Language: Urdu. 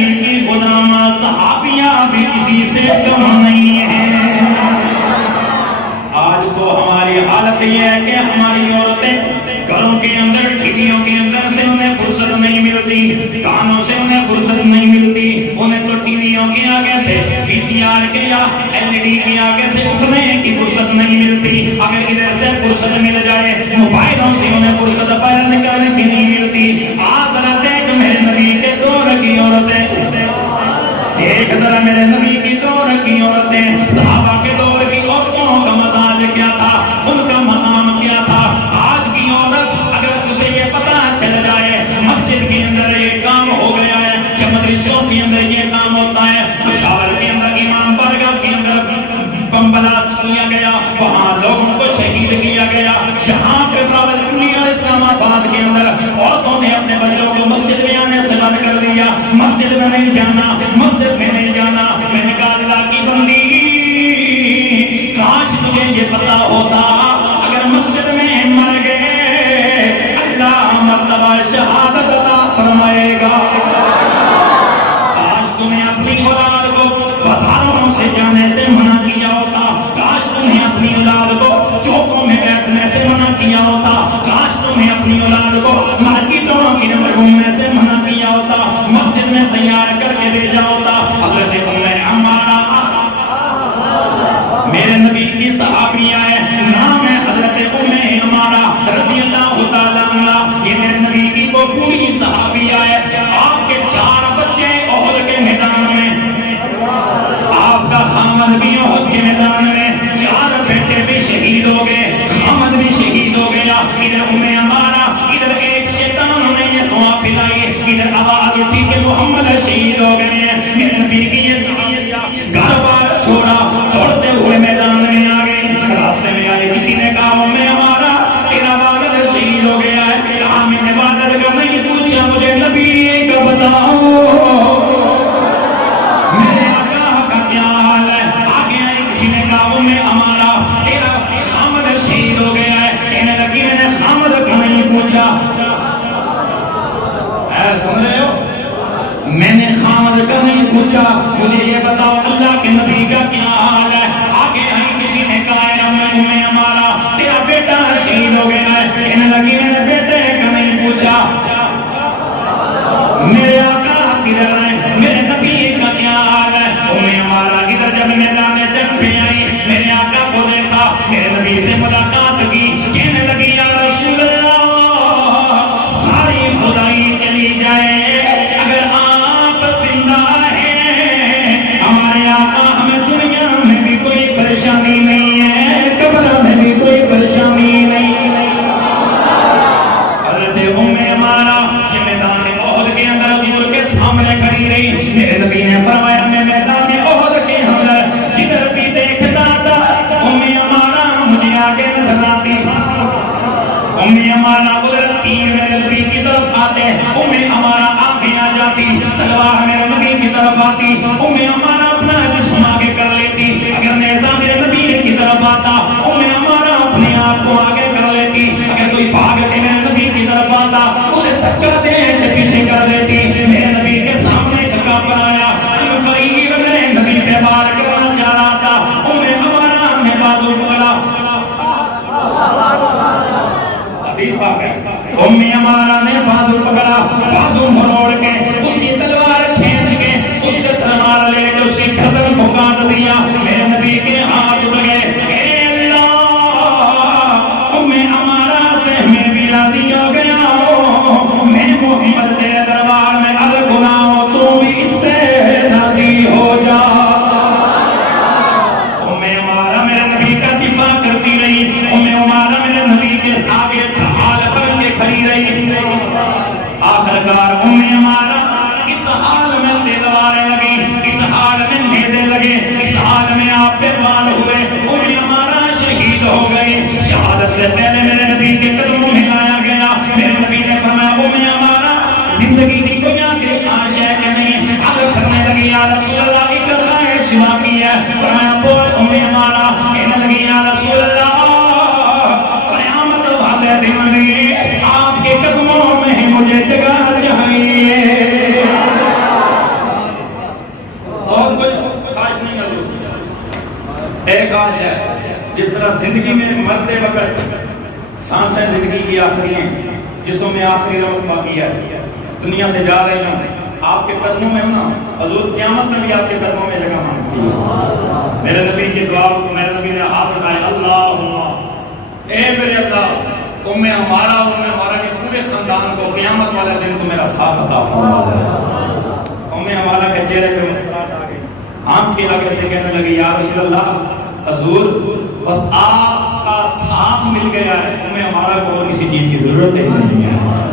نبی کی غلامہ صحابیہ بھی کسی سے کم نہیں ہے۔ آج تو ہماری حالت یہ ہے کہ ہماری عورتیں گھروں کے اندر ٹھیلیوں کے اندر سے انہیں فرصت نہیں ملتی، کانوں سے انہیں فرصت نہیں ملتی، انہیں تو ٹیویوں کے آگے سے وی سی آر کے یا ایل ای ڈی کے آگے سے اٹھنے کی فرصت نہیں ملتی۔ اگر ادھر سے فرصت مل جائے موبائلوں سے انہیں فرصت باہر نکالنے کی نہیں ملتی۔ آج ذرا دیکھ میرے نبی کے دور کی عورتیں، دیکھ ذرا میرے نبی کی دور کی عورتیں، صحابہ کے دور کی عورتوں کا مزاج کیا تھا، ان کا مقام کیا تھا۔ آج کی عورت اگر اسے یہ پتا چل جائے مسجد کے اندر یہ کام ہو گیا ہے یا مدرسوں کے اندر یہ کام ہوتا ہے، پشاور کے اندر امام بارگاہ کے اندر بم بلاسٹ کیا گیا، وہاں لوگوں کو شہید کیا گیا، یہاں پہ راولپنڈی اور اسلام آباد کے اندر عورتوں نے اپنے بچوں کو مسجد میں آنے سے بند کر دیا، مسجد میں نہیں جانا، مسجد میں نہیں جانا۔ میں نے کہا اللہ کی بندی، کاش تجھے یہ پتا ہوتا اگر مسجد میں مر گئے اللہ مرتبہ شہادت عطا فرمائے گا۔ کاش تمہیں اپنی اولاد کو بازاروں سے جانے سے منع کیا ہوتا، کاش تمہیں اپنی اولاد کو چوکوں میں بیٹھنے سے منع کیا ہوتا، کاش تمہیں اپنی اولاد کو مارکیٹوں کی نظر گھومنے سے منع کیا ہوتا، مسجد میں تیار کر کے بھیجا ہوتا۔ حضرت ام عمارہ میرے نبی کی صحابیہ ہے، نام ہے حضرت ام عمارہ رضی اللہ تعالیٰ عنہ، یہ میرے نبی کی وہ پوری صحابیہ ہے۔ آپ کے 4 بچے احد کے میدان میں، آپ کا خامد بھی احد کے میدان میں، 4 بیٹے بھی شہید ہو گئے، خامد بھی شہید ہو گیا۔ ادھر ام عمارہ، ادھر ایک شیطان نے یہ سوا پلائی، ادھر آواز اٹھی کہ محمد شہید ہو گئے ہیں۔ میرے نبی کی گھر بار چھوڑا، دوڑتے ہوئے میدان میں آ گئے، راستے میں آئے، کسی نے کہا میں ہمارا تیرا والد شہید ہو گیا ہے، کہا میں نے والد کا نہیں پوچھا، مجھے نبی کا بتاؤ میرے آقا کا کیا حال ہے۔ آگے آئے، کسی نے کہا میں ہمارا تیرا خامد شہید ہو گیا ہے، کہنے لگی میں نے خامد کا نہیں پوچھا، سن رہے ہو، میں نے خامد کا نہیں پوچھا، مجھے یہ بتاؤ اللہ کے نبی کا کیا حال ہے۔ آگے آئی، کسی نے کہا میں ہمارا تیرا بیٹا شہید ہو گیا ہے، کہنے لگی میں نے بیٹے کا نہیں پوچھا، میرے آقا کدھر ہے، میرے نبی کا کیا حال ہے۔ ہمارا ادھر جب میدان جنگ میں آئی، میرے آقا کو دیکھا، میرے نبی سے ملاقات کی، کہنے لگی یا رسول اللہ ساری خدائی چلی جائے اگر آپ زندہ ہیں، ہمارے آقا ہمیں دنیا میں بھی کوئی پریشانی نہیں ہے، قبر میں بھی کوئی پریشانی نہیں۔ حضرت ام عمارہ یہ میدان احد کے اندر حضور کے سامنے کھڑی رہی، میرے نبی نے فرمایا میں میدان احد کے اندر جدھر بھی دیکھتا تھا ام عمارہ مجھے آگے نظر آتی، ام عمارہ ادھر تیر میرے نبی کی طرف آتے، ام عمارہ آگے آ جاتی، تلوار میرے نبی کی طرف آتی، ام عمارہ اپنا جسم آگے کر لیتی، اگر نیزہ میرے نبی کی طرف آتا ام عمارہ اپنے آپ کو آگے کر لیتی، اگر کوئی بھاگ کے میرے نبی کی طرف آتا اسے ٹکر دے کے پیچھے کر دیتی۔ میرے نبی کے سامنے ایک کافر آیا، قریب میرے نبی پہ وار کرنا چاہ رہا تھا، ام عمارہ نے بازو پکڑا، ام عمارہ نے بازو پکڑا، بازو مروڑ کے اس کی تلوار کھینچ کے اس کے تلوار لے کے اس کی گردن کو کاٹ دیا۔ میرے نبی کے ہاتھ اٹھ گئے، اے اللہ ام عمارہ سے میں بھی راضی ہو گیا ہوں، میں محمد تیرے دربار میں عرض گناہ ہوں، تو بھی اس سے راضی ہو جا۔ ام عمارہ میرے نبی کا دفاع کرتی رہی، ام عمارہ میرے نبی کے آگے ڈھال بن کے کھڑی رہی۔ آخرکار ام عمارہ اس حال میں تلواریں لگی، اس حال میں نیزے لگے، اس حال میں آپ پہ وار ہوئے، ام عمارہ شہید ہو گئی۔ شہادت سے پہلے میرے نبی کے قدموں میں لایا گیا، میرے نبی نے فرمایا ام عمارہ زندگی کی کوئی آخری خواہش ہے کہ نہیں؟ عرض کرنے لگی یا رسول اللہ ایک خواہش باقی ہے، فرمایا بول ام عمارہ، کہنے لگی یا رسول اللہ قیامت والے دن میں آپ کے قدموں میں مجھے جگہ چاہیے۔ زندگی میں مرتے وقت سانسیں زندگی کی آخری ہیں، جسم میں آخری روز باقی ہے، دنیا سے جا رہے ہیں، آپ کے قدموں میں ہوں نا، حضور قیامت میں بھی آپ کے قدموں میں جگہ مانگتی ہے۔ میرے نبی کی دعا کو میرے نبی نے ہاتھ اٹھائے، اللہم اے میرے اللہ، ہمارا کے پورے خاندان کو قیامت والے دن تو میرا ساتھ عطا فرما دے۔ ہمارا کے چہرے پہ مسکراہٹ آ گئی، ہنس کے آگے سے کہنے لگی یا رسول اللہ، حضور بس آپ کا ساتھ مل گیا ہے، ہمارا کو اور کسی چیز کی ضرورت نہیں ہے۔